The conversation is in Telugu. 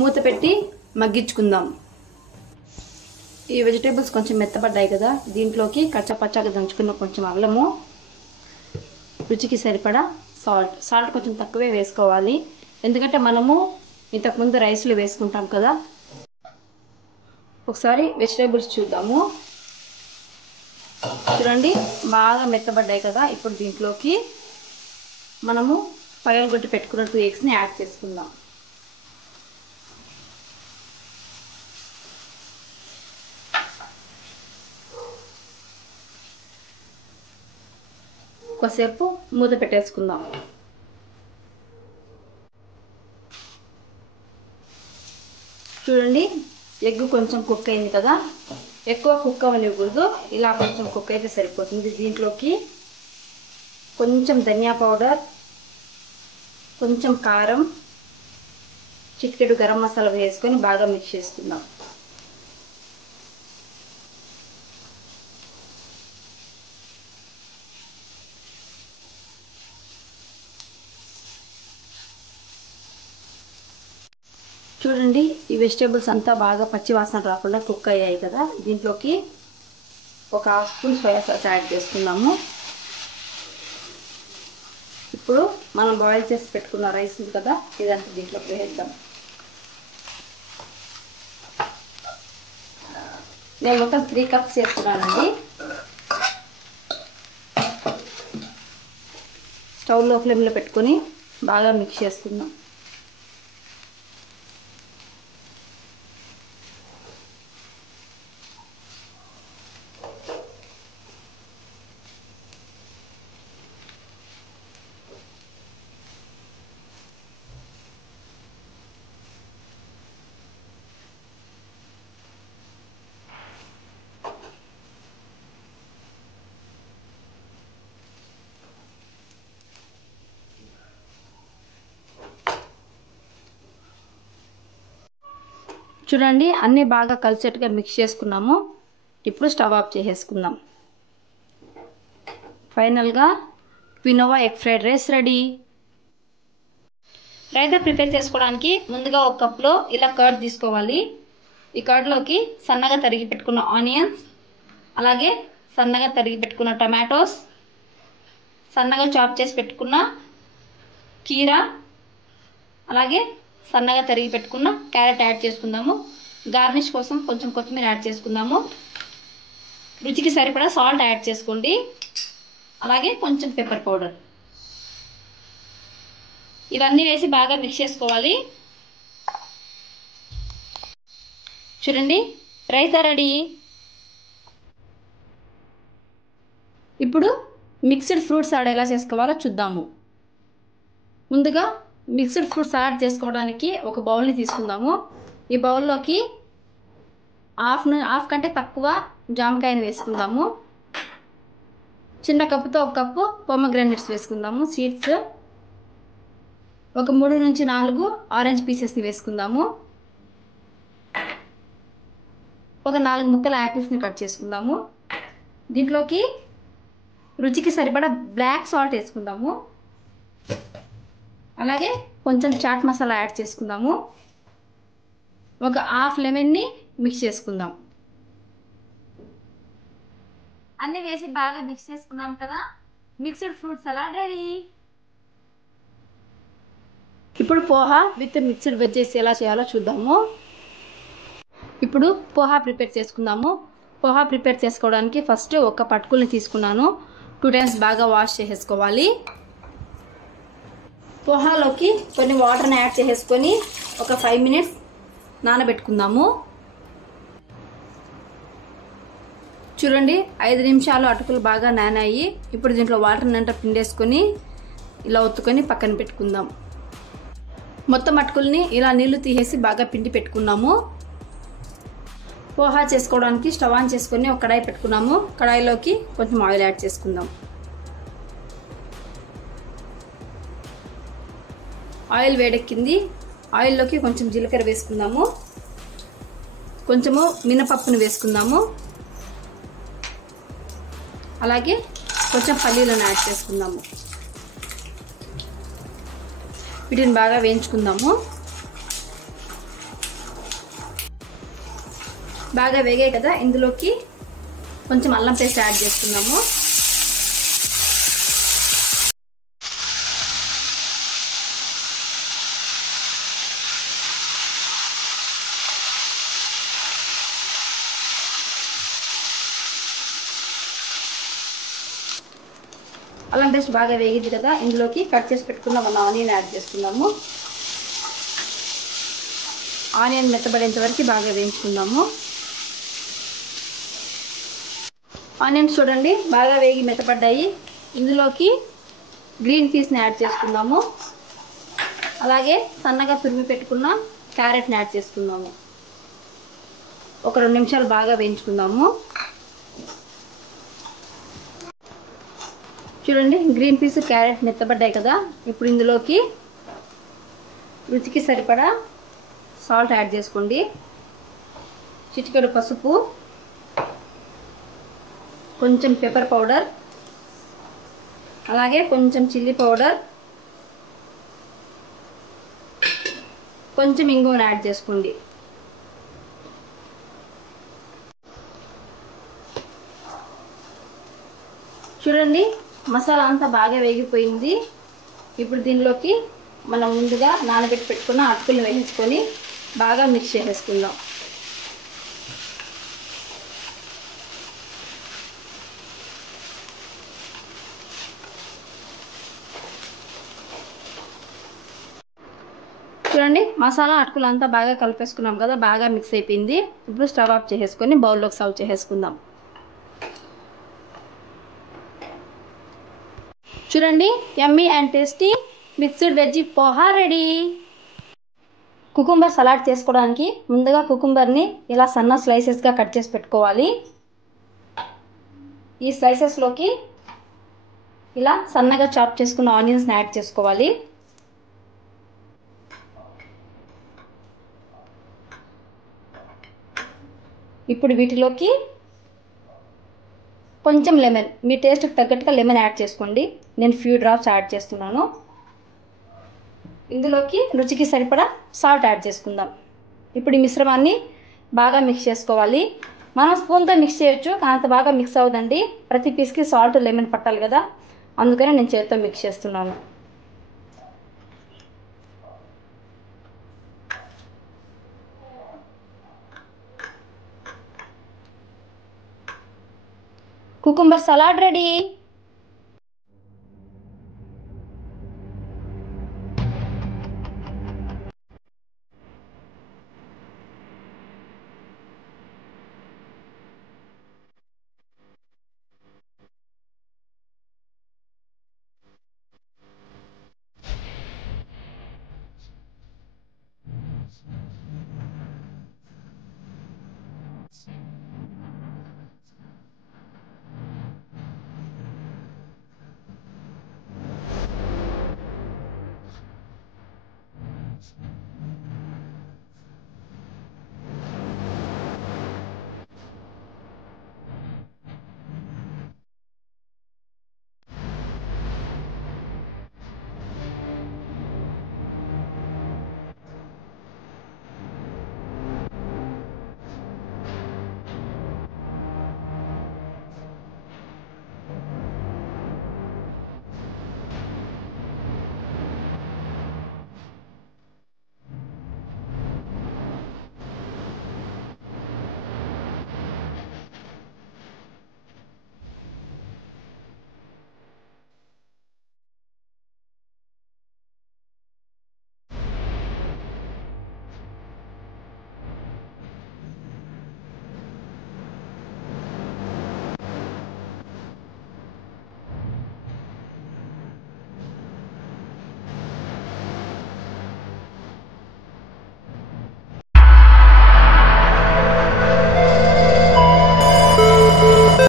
మూత పెట్టి మగ్గించుకుందాం. ఈ వెజిటేబుల్స్ కొంచెం మెత్తబడ్డాయి కదా, దీంట్లోకి కచ్చపచ్చగా దంచుకున్న కొంచెం అల్లము, రుచికి సరిపడా సాల్ట్ కొంచెం తక్కువే వేసుకోవాలి, ఎందుకంటే మనము ఇంతకుముందు రైస్లో వేసుకుంటాం కదా. ఒకసారి వెజిటేబుల్స్ చూద్దాము. చూడండి బాగా మెత్తబడ్డాయి కదా. ఇప్పుడు దీంట్లోకి మనము పగలగొట్టి పెట్టుకున్న 2 ఎగ్స్ని యాడ్ చేసుకుందాం. కొద్దిసేపు మూత పెట్టేసుకుందాం. చూడండి ఎగ్ కొంచెం కుక్ అయింది కదా, ఎక్కువ కుక్ అవ్వనివ్వకూడదు, ఇలా కొంచెం కుక్ అయితే సరిపోతుంది. దీంట్లోకి కొంచెం ధనియా పౌడర్, కొంచెం కారం, చిటికెడు గరం మసాలా వేసుకొని బాగా మిక్స్ చేసుకుందాం. చూడండి ఈ వెజిటేబుల్స్ అంతా బాగా పచ్చి వాసన రాకుండా కుక్ అయ్యాయి కదా. దీంట్లోకి ఒక 1/2 స్పూన్ సోయా సాస్ యాడ్ చేసుకుందాము. ఇప్పుడు మనం బాయిల్ చేసి పెట్టుకున్న రైస్ ఉంది కదా, ఇదంతా దీంట్లోకి వేద్దాం. నేను మొత్తం 3 కప్స్ వేసుకున్నానండి. స్టవ్లో ఫ్లేమ్లో పెట్టుకొని బాగా మిక్స్ చేసుకుందాం. చూడండి అన్నీ బాగా కలిసేట్టుగా మిక్స్ చేసుకున్నాము. ఇప్పుడు స్టవ్ ఆఫ్ చేసేసుకుందాం. ఫైనల్గా quinoa egg fried rice ready. Raita prepare చేసుకోవడానికి ముందుగా ఒక కప్లో ఇలా కర్డ్ తీసుకోవాలి. ఈ కర్డ్లోకి సన్నగా తరిగి పెట్టుకున్న ఆనియన్స్, అలాగే సన్నగా తరిగి పెట్టుకున్న టమాటోస్, సన్నగా చాప్ చేసి పెట్టుకున్న కీరా, అలాగే సన్నగా తరిగి పెట్టుకున్న క్యారెట్ యాడ్ చేసుకుందాము. గార్నిష్ కోసం కొంచెం కొత్తిమీర యాడ్ చేసుకుందాము. రుచికి సరిపడా సాల్ట్ యాడ్ చేసుకోండి, అలాగే కొంచెం పెప్పర్ పౌడర్. ఇవన్నీ వేసి బాగా మిక్స్ చేసుకోవాలి. చూడండి రైతా రెడీ. ఇప్పుడు మిక్స్డ్ ఫ్రూట్స్ యాడ్ ఎలా చేసుకోవాలో చూద్దాము. ముందుగా మిక్స్డ్ ఫ్రూట్స్ యాడ్ చేసుకోవడానికి ఒక బౌల్ని తీసుకుందాము. ఈ బౌల్లోకి హాఫ్ కంటే తక్కువ జామకాయని వేసుకుందాము. చిన్న కప్పుతో 1 కప్పు పొమగ్రానేట్స్ వేసుకుందాము, సీడ్స్. ఒక 3 నుంచి 4 ఆరెంజ్ పీసెస్ని వేసుకుందాము. ఒక 4 ముక్కల యాపిల్స్ని కట్ చేసుకుందాము. దీంట్లోకి రుచికి సరిపడా బ్లాక్ సాల్ట్ వేసుకుందాము, అలాగే కొంచెం చాట్ మసాలా యాడ్ చేసుకుందాము. ఒక హాఫ్ లెమన్ని మిక్స్ చేసుకుందాం. అన్నీ వేసి బాగా మిక్స్ చేసుకున్నాం కదా. Mixed fruit salad ready. ఇప్పుడు పోహా విత్ మిక్స్డ్ వెజ్జెస్ ఎలా చేయాలో చూద్దాము. ఇప్పుడు పోహా ప్రిపేర్ చేసుకుందాము. పోహా ప్రిపేర్ చేసుకోవడానికి ఫస్ట్ ఒక పట్టుకుల్ని తీసుకున్నాను. 2 టైమ్స్ బాగా వాష్ చేసేసుకోవాలి. పోహాలోకి కొన్ని వాటర్ని యాడ్ చేసేసుకొని ఒక 5 మినిట్స్ నానబెట్టుకుందాము. చూడండి 5 నిమిషాలు అటుకులు బాగా నానాయి. ఇప్పుడు దీంట్లో వాటర్ని అంతా పిండేసుకొని ఇలా ఒత్తుకొని పక్కన పెట్టుకుందాం. మొత్తం అటుకుల్ని ఇలా నీళ్లు తీసేసి బాగా పిండి పెట్టుకున్నాము. పోహా చేసుకోవడానికి స్టవ్ ఆన్ చేసుకొని ఒక కడాయి పెట్టుకున్నాము. కడాయిలోకి కొంచెం ఆయిల్ యాడ్ చేసుకుందాం. ఆయిల్ వేడెక్కింది. ఆయిల్లోకి కొంచెం జీలకర్ర వేసుకుందాము, కొంచెము మినపప్పును వేసుకుందాము, అలాగే కొంచెం పల్లీలను యాడ్ చేసుకుందాము. వీటిని బాగా వేయించుకుందాము. బాగా వేగాయి కదా, ఇందులోకి కొంచెం అల్లం పేస్ట్ యాడ్ చేసుకుందాము. అల్లం పేస్ట్ బాగా వేగింది కదా, ఇందులోకి కట్ చేసి పెట్టుకున్న మన ఆనియన్ యాడ్ చేసుకుందాము. ఆనియన్ మెత్తబడేంత వరకు బాగా వేయించుకుందాము. ఆనియన్స్ చూడండి బాగా వేగి మెత్తపడ్డాయి. ఇందులోకి గ్రీన్ పీస్ని యాడ్ చేసుకుందాము. అలాగే సన్నగా తురిమి పెట్టుకున్న క్యారెట్ని యాడ్ చేసుకుందాము. ఒక 2 నిమిషాలు బాగా వేయించుకుందాము. చూడండి గ్రీన్ పీస్ క్యారెట్ మెత్తబడ్డాయి కదా, ఇప్పుడు ఇందులోకి రుచికి సరిపడా సాల్ట్ యాడ్ చేసుకోండి. చిటికెడు పసుపు, కొంచెం పెప్పర్ పౌడర్, అలాగే కొంచెం చిల్లీ పౌడర్, కొంచెం ఇంగువను యాడ్ చేసుకోండి. చూడండి మసాలా అంతా బాగా వేగిపోయింది. ఇప్పుడు దీనిలోకి మనం ముందుగా నానబెట్టి పెట్టుకున్న అటుకులు వేయించుకొని బాగా మిక్స్ చేసేసుకుందాం. చూడండి మసాలా అటుకులు అంతా బాగా కలిపేసుకున్నాం కదా, బాగా మిక్స్ అయిపోయింది. ఇప్పుడు స్టవ్ ఆఫ్ చేసేసుకొని బౌల్లోకి సర్వ్ చేసేసుకుందాం. చూడండి యమ్మీ and tasty mixed veg poha ready. Cucumber salad చేసుకోవడానికి ముందుగా కుకుంబర్ని ఇలా సన్న స్లైసెస్గా కట్ చేసి పెట్టుకోవాలి. ఈ స్లైసెస్లోకి ఇలా సన్నగా చాప్ చేసుకున్న ఆనియన్స్ని యాడ్ చేసుకోవాలి. ఇప్పుడు వీటిలోకి కొంచెం లెమన్, మీ టేస్ట్కి తగ్గట్టుగా లెమన్ యాడ్ చేసుకోండి. నేను ఫ్యూ డ్రాప్స్ యాడ్ చేస్తున్నాను. ఇందులోకి రుచికి సరిపడా సాల్ట్ యాడ్ చేసుకుందాం. ఇప్పుడు ఈ మిశ్రమాన్ని బాగా మిక్స్ చేసుకోవాలి. మనం స్పూన్తో మిక్స్ చేయొచ్చు, అంత బాగా మిక్స్ అవ్వదండి. ప్రతి పీస్కి సాల్ట్ లెమన్ పట్టాలి కదా, అందుకని నేను చేతితో మిక్స్ చేస్తున్నాను. Cucumber salad ready.